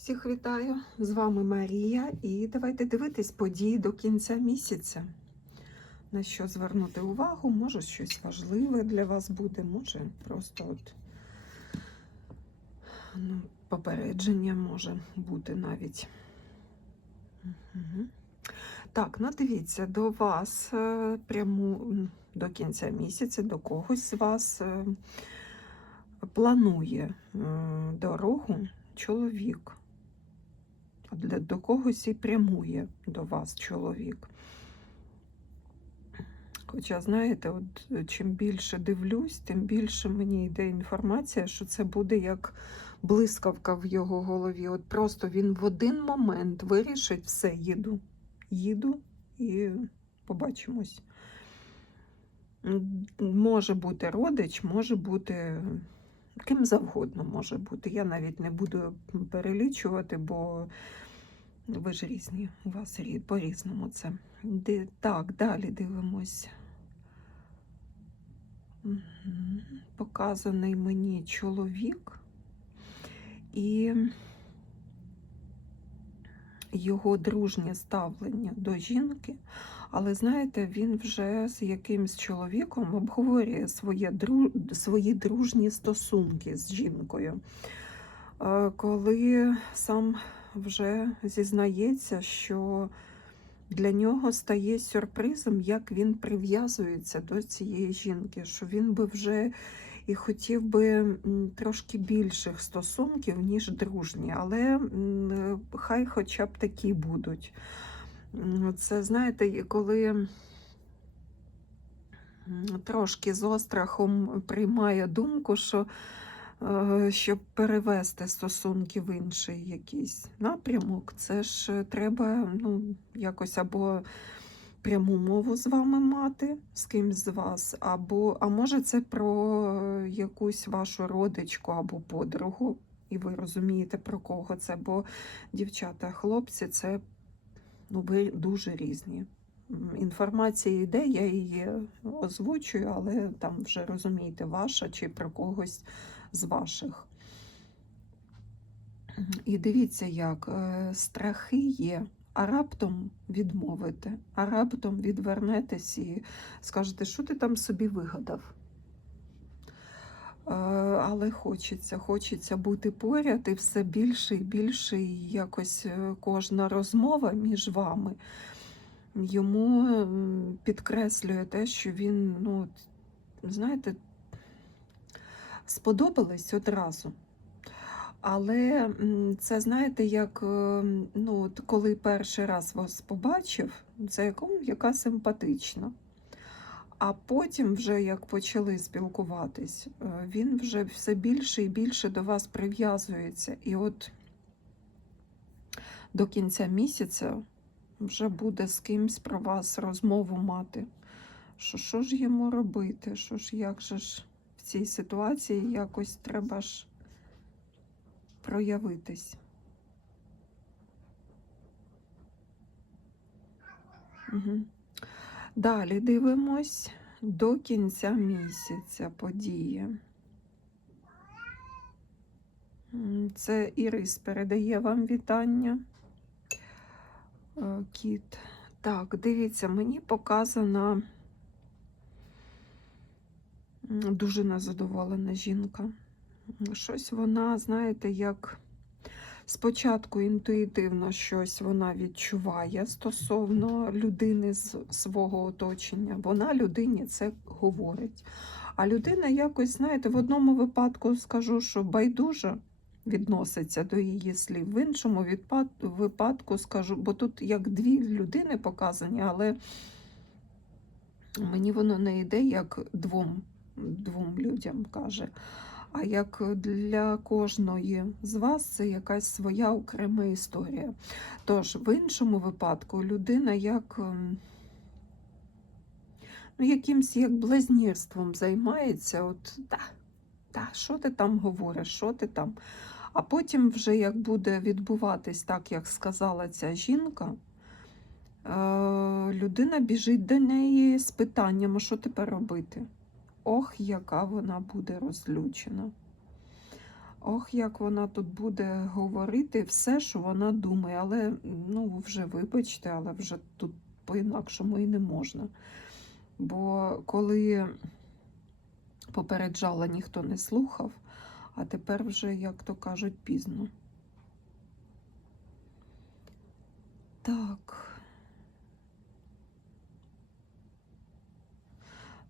Всіх вітаю! З вами Марія, і давайте дивитись події до кінця місяця. На що звернути увагу, може щось важливе для вас буде, може просто от, ну, попередження може бути навіть. Мгм. Так, ну дивіться, до вас е, пряму до кінця місяця, до когось з вас е, планує е, дорогу чоловік. Для, до когось і прямує до вас чоловік. Хоча, знаєте, от е, чим більше дивлюсь, тим більше мені йде інформація, що це буде як блискавка в його голові. От просто він в один момент вирішить все, їду. Їду і побачимось. Може бути родич, може бути ким завгодно може бути. Я навіть не буду перелічувати, бо ви ж різні, у вас по-різному це. Ди- Так, далі дивимось. Показаний мені чоловік і його дружнє ставлення до жінки. Але знаєте, він вже з якимсь чоловіком обговорює своє, дру- свої дружні стосунки з жінкою. Е, Коли сам вже зізнається, що для нього стає сюрпризом, як він прив'язується до цієї жінки, що він би вже і хотів би трошки більших стосунків, ніж дружні, але хай хоча б такі будуть. Це знаєте, коли трошки з острахом приймає думку, що щоб перевести стосунки в інший якийсь напрямок, це ж треба ну, якось або пряму мову з вами мати з кимсь з вас, або, а може це про е, якусь вашу родичку або подругу, і ви розумієте, про кого це, бо дівчата, хлопці, це ну, ви дуже різні. Інформація йде, я її озвучую, але там вже розумієте, ваша чи про когось з ваших. І дивіться, як е, страхи є, а раптом відмовите, а раптом відвернетесь і скажете, що ти там собі вигадав. Е, Але хочеться, хочеться бути поряд, і все більше і більше, і якось е, кожна розмова між вами йому підкреслює те, що він, ну, знаєте, сподобались одразу. Але це, знаєте, як е, ну, коли перший раз вас побачив, це якому яка симпатична. А потім, вже як почали спілкуватись, е, він вже все більше і більше до вас прив'язується. І от до кінця місяця вже буде з кимсь про вас розмову мати. Що, що ж йому робити? Що ж, як же ж в цій ситуації якось треба ж проявитись. Угу. Далі дивимось до кінця місяця події. Це Ірис передає вам вітання. Е, Кіт. Так, дивіться, мені показана дуже незадоволена жінка. Щось вона, знаєте, як спочатку інтуїтивно щось вона відчуває стосовно людини з свого оточення. Вона людині це говорить. А людина якось, знаєте, в одному випадку скажу, що байдуже відноситься до її слів, в іншому випадку скажу, бо тут як дві людини показані, але мені воно не йде як двом, двом людям каже. А як для кожної з вас це якась своя окрема історія. Тож, в іншому випадку людина як ем, ну, якимсь як блазнірством займається, от та, та, що ти там говориш, що ти там. А потім, вже як буде відбуватись так, як сказала ця жінка, е, людина біжить до неї з питанням, що тепер робити? Ох, яка вона буде розлючена. Ох, як вона тут буде говорити все, що вона думає, але ну вже вибачте, але вже тут по-інакшому і не можна. Бо коли попереджала, ніхто не слухав, а тепер вже, як то кажуть, пізно. Так.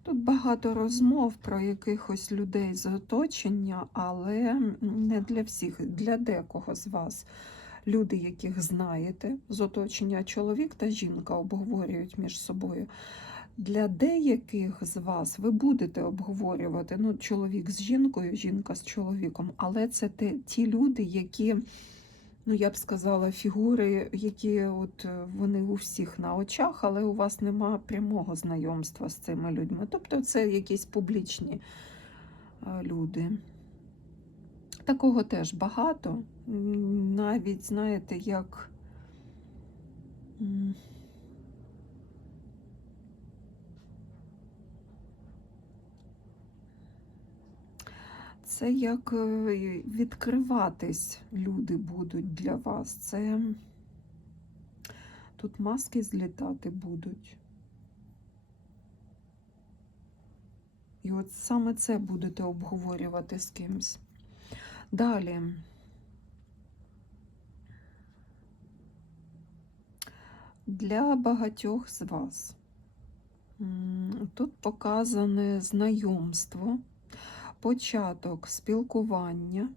Тут багато розмов про якихось людей з оточення, але не для всіх, для декого з вас. Люди, яких знаєте з оточення, чоловік та жінка обговорюють між собою. Для деяких з вас ви будете обговорювати ну, чоловік з жінкою, жінка з чоловіком, але це те, ті люди, які, ну я б сказала, фігури, які от вони у всіх на очах, але у вас нема прямого знайомства з цими людьми. Тобто це якісь публічні е, люди. Такого теж багато. Навіть, знаєте, як. Це як е, відкриватись люди будуть для вас. Це тут маски злітати будуть. І от саме це будете обговорювати з кимсь. Далі. Для багатьох з вас. Тут показане знайомство початок спілкування,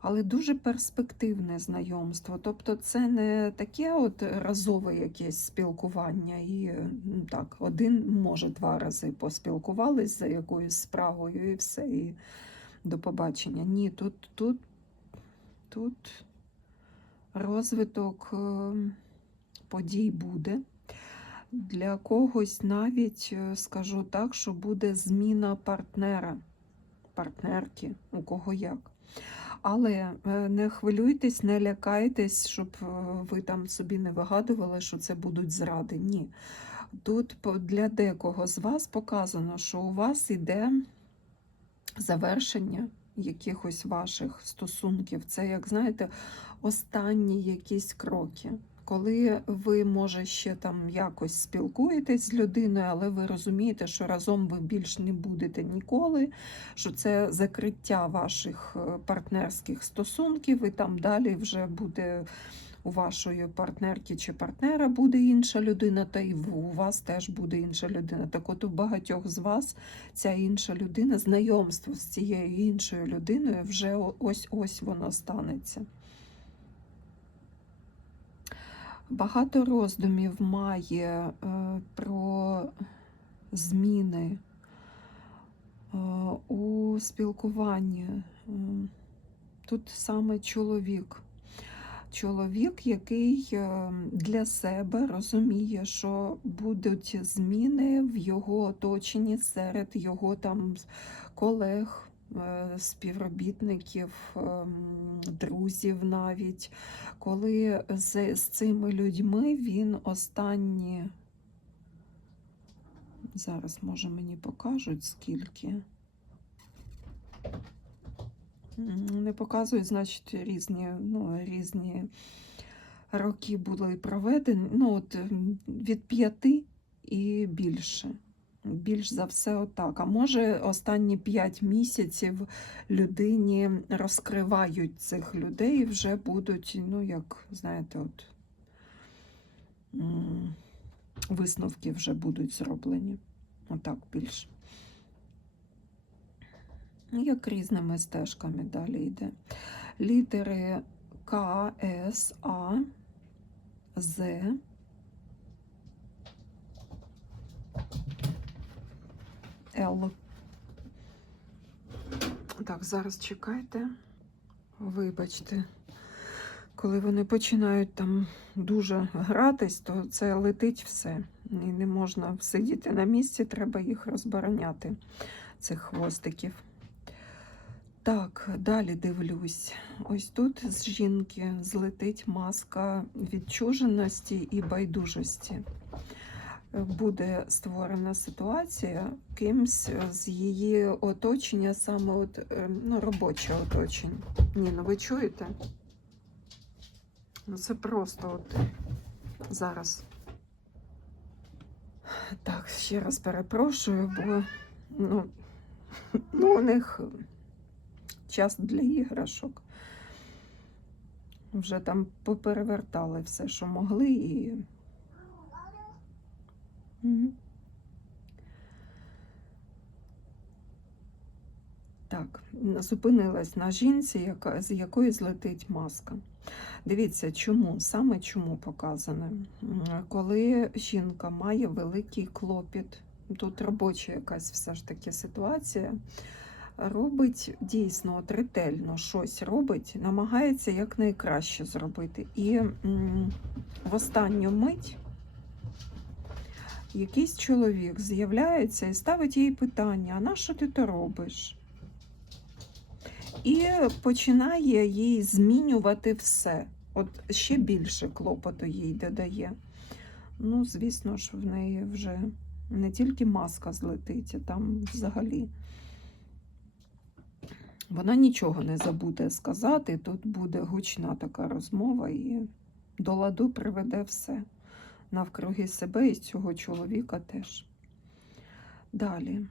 але дуже перспективне знайомство. Тобто це не таке от разове якесь спілкування, і ну, так, один, може, два рази поспілкувались за якоюсь справою і все, і до побачення. Ні, тут, тут, тут розвиток е, подій буде. Для когось навіть е, скажу так, що буде зміна партнера, партнерки, у кого як. Але е, не хвилюйтесь, не лякайтесь, щоб е, ви там собі не вигадували, що це будуть зради. Ні. Тут для декого з вас показано, що у вас іде завершення якихось ваших стосунків. Це, як знаєте, останні якісь кроки коли ви, може, ще там якось спілкуєтесь з людиною, але ви розумієте, що разом ви більш не будете ніколи, що це закриття ваших е, партнерських стосунків, і там далі вже буде у вашої партнерки чи партнера буде інша людина, та в- у вас теж буде інша людина. Так от у багатьох з вас ця інша людина, знайомство з цією іншою людиною вже ось ось воно станеться. Багато роздумів має е, про зміни е, у спілкуванні. Е, Тут саме чоловік. Чоловік, який для себе розуміє, що будуть зміни в його оточенні серед його там колег, співробітників, ем, друзів навіть коли з, з цими людьми він останні. Зараз, може, мені покажуть скільки. Не показують, значить, різні, ну, різні роки були проведені. Ну, от від п'яти і більше. Більш за все, отак. А може, останні п'ять місяців людині розкривають цих людей, і вже будуть, ну, як, знаєте, от висновки вже будуть зроблені. Отак більш. Ну, Як різними стежками далі йде. Літери К, С, А, З. Л. Так, зараз чекайте. Вибачте, коли вони починають там дуже гратись, то це летить все. І не можна сидіти на місці, треба їх розбороняти, цих хвостиків. Так, далі дивлюсь. Ось тут з жінки злетить маска відчуженості і байдужості. Е, буде створена ситуація кимсь з її оточення, саме от, е, ну, робоче оточення. Ні, ну ви чуєте? Ну це просто от зараз. Так, ще раз перепрошую, бо ну, ну, у них час для іграшок. Вже там поперевертали все, що могли, і. Так, зупинилась на жінці, яка, з якої злетить маска. Дивіться, чому? Саме чому показане? Коли жінка має великий клопіт, тут робоча якась все ж таки ситуація, робить дійсно ретельно щось робить, намагається якнайкраще зробити. І в останню мить якийсь чоловік з'являється і ставить їй питання: а на що ти то робиш? І починає їй змінювати все. От ще більше клопоту їй додає. Ну, звісно ж, в неї вже не тільки маска злетить, а там взагалі. Вона нічого не забуде сказати. Тут буде гучна така розмова і до ладу приведе все навкруги себе і цього чоловіка теж. Далі.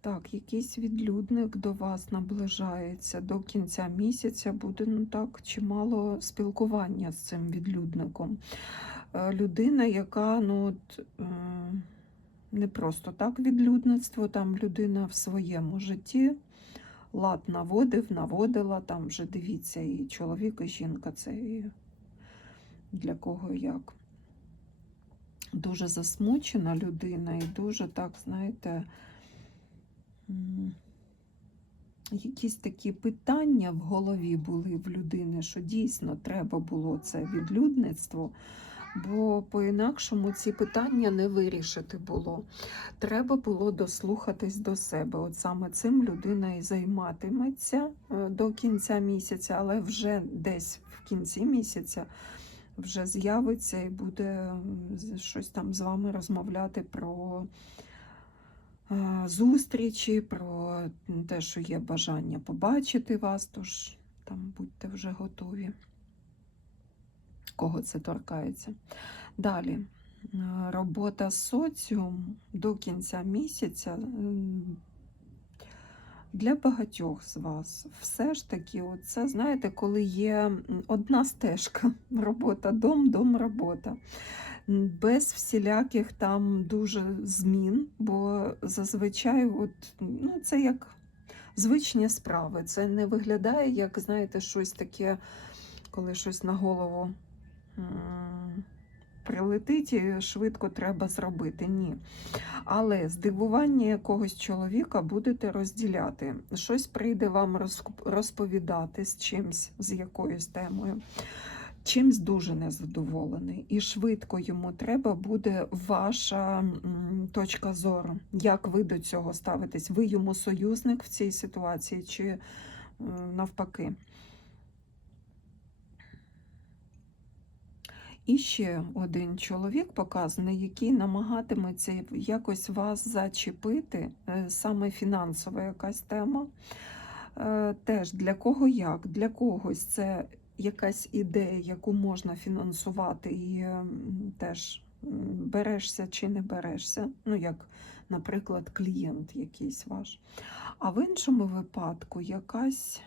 Так, якийсь відлюдник до вас наближається до кінця місяця. Буде ну так чимало спілкування з цим відлюдником. Е, Людина, яка ну от, е, не просто так відлюдництво, там людина в своєму житті лад наводив, наводила, там вже дивіться, і чоловік, і жінка це для кого як. Дуже засмучена людина і дуже так, знаєте, якісь такі питання в голові були в людини, що дійсно треба було це відлюдництво, бо по-інакшому ці питання не вирішити було. Треба було дослухатись до себе. От саме цим людина і займатиметься е, до кінця місяця, але вже десь в кінці місяця вже з'явиться і буде щось там з вами розмовляти про е, зустрічі, про те, що є бажання побачити вас, тож там будьте вже готові. Кого це торкається. Далі. Е, Робота з соціум до кінця місяця для багатьох з вас все ж таки, це знаєте, коли є одна стежка: робота, дом, дом, робота. Без всіляких там дуже змін, бо зазвичай от, ну, це як звичні справи. Це не виглядає, як, знаєте, щось таке, коли щось на голову прилетить швидко треба зробити. Ні. Але здивування якогось чоловіка будете розділяти. Щось прийде вам розповідати з чимсь, з якоюсь темою. Чимсь дуже незадоволений, і швидко йому треба буде ваша точка зору. Як ви до цього ставитесь? Ви йому союзник в цій ситуації, чи навпаки? І ще один чоловік показаний, який намагатиметься якось вас зачепити, е, саме фінансова якась тема. Е, Теж для кого як? Для когось це якась ідея, яку можна фінансувати, і теж берешся чи не берешся. Ну, як, наприклад, клієнт якийсь ваш. А в іншому випадку якась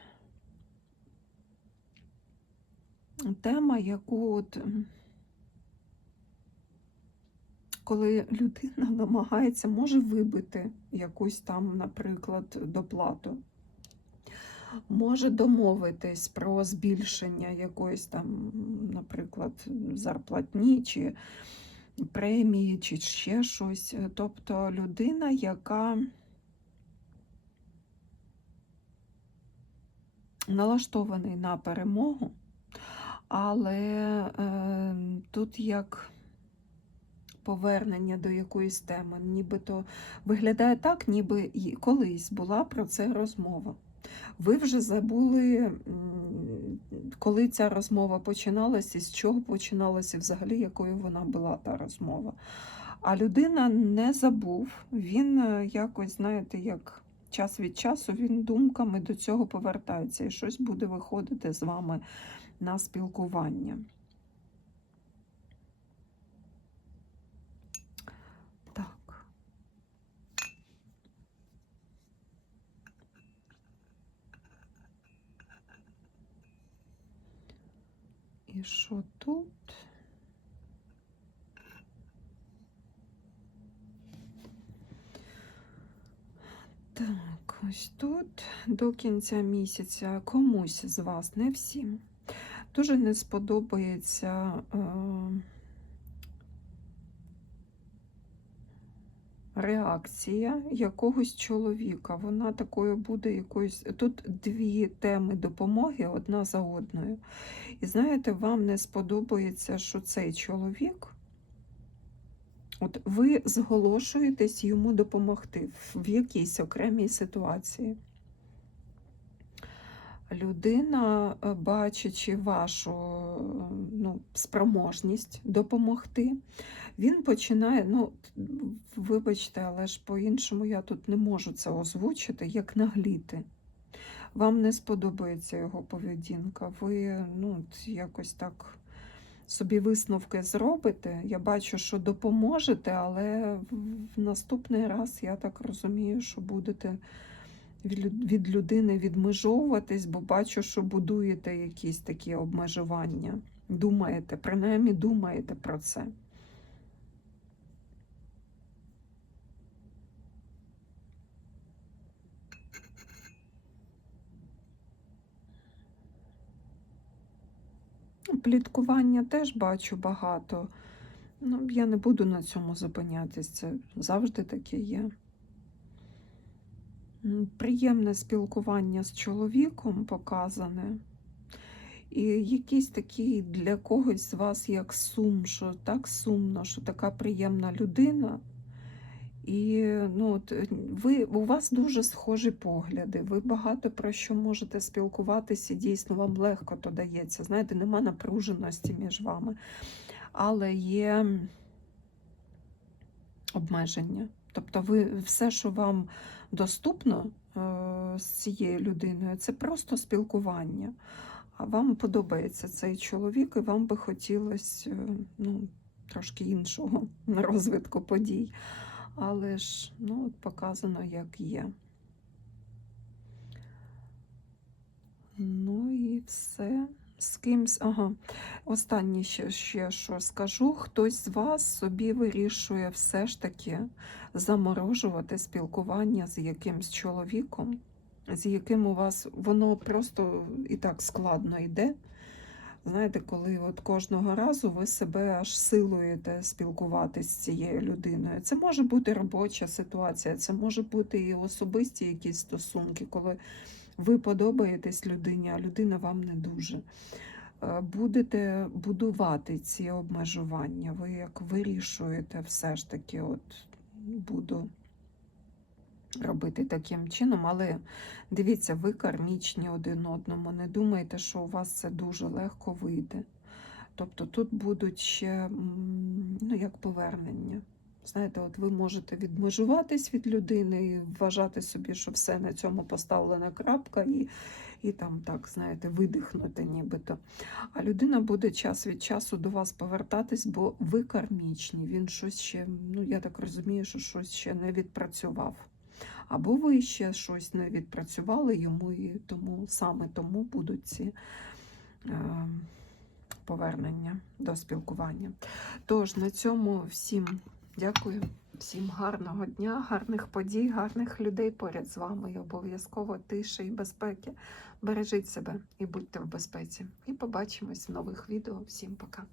тема, яку от. Коли людина намагається, може вибити якусь там, наприклад, доплату, може домовитись про збільшення якоїсь там, наприклад, зарплатні чи премії, чи ще щось. Тобто людина, яка налаштований на перемогу, але е, тут як повернення до якоїсь теми, нібито виглядає так, ніби і колись була про це розмова. Ви вже забули, коли ця розмова починалася, з чого починалася, взагалі якою вона була та розмова. А людина не забув, він е, якось, знаєте, як час від часу він думками до цього повертається і щось буде виходити з вами на спілкування. Так. І що тут? Так, ось тут до кінця місяця комусь з вас, не всім, дуже не сподобається реакція якогось чоловіка. Вона такою буде якоюсь. Тут дві теми допомоги одна за одною. І знаєте, вам не сподобається, що цей чоловік. От ви зголошуєтесь йому допомогти в якійсь окремій ситуації. Людина, е, бачачи вашу е, ну, спроможність допомогти, він починає, ну, вибачте, але ж по-іншому я тут не можу це озвучити, як нагліти. Вам не сподобається його поведінка. Ви ну, якось так собі висновки зробите. Я бачу, що допоможете, але в наступний раз я так розумію, що будете від людини відмежовуватись, бо бачу, що будуєте якісь такі обмежування. Думаєте, принаймні думаєте про це. Пліткування теж бачу багато. Ну, я не буду на цьому зупинятись, це завжди таке є. Приємне спілкування з чоловіком показане. І якийсь такий для когось з вас як сум, що так сумно, що така приємна людина. І ну, от, е, ви, у вас дуже схожі погляди. Ви багато про що можете спілкуватися, дійсно вам легко то дається. Знаєте, нема напруженості між вами, але є обмеження. Тобто, ви все, що вам доступно е, з цією людиною, це просто спілкування. А вам подобається цей чоловік, і вам би хотілося е, ну, трошки іншого розвитку подій. Але ж ну, показано, як є. Ну і все. З кимсь, ага, останнє ще, ще що скажу. Хтось з вас собі вирішує все ж таки заморожувати спілкування з якимсь чоловіком, з яким у вас воно просто і так складно йде. Знаєте, коли от кожного разу ви себе аж силуєте спілкуватися з цією людиною. Це може бути робоча ситуація, це може бути і особисті якісь стосунки, коли ви подобаєтесь людині, а людина вам не дуже. Е, Будете будувати ці обмежування. Ви як вирішуєте все ж таки, от буду робити таким чином, але дивіться, ви кармічні один одному. Не думайте, що у вас це дуже легко вийде. Тобто тут будуть ще ну, як повернення. Знаєте, от ви можете відмежуватись від людини і вважати собі, що все на цьому поставлена крапка, і, і там так, знаєте, видихнути нібито. А людина буде час від часу до вас повертатись, бо ви кармічні. Він щось ще, ну я так розумію, що щось ще не відпрацював. Або ви ще щось не відпрацювали йому, і тому саме тому будуть ці е, повернення до спілкування. Тож на цьому всім дякую, всім гарного дня, гарних подій, гарних людей поряд з вами і обов'язково тиші і безпеки. Бережіть себе і будьте в безпеці. І побачимось в нових відео. Всім пока.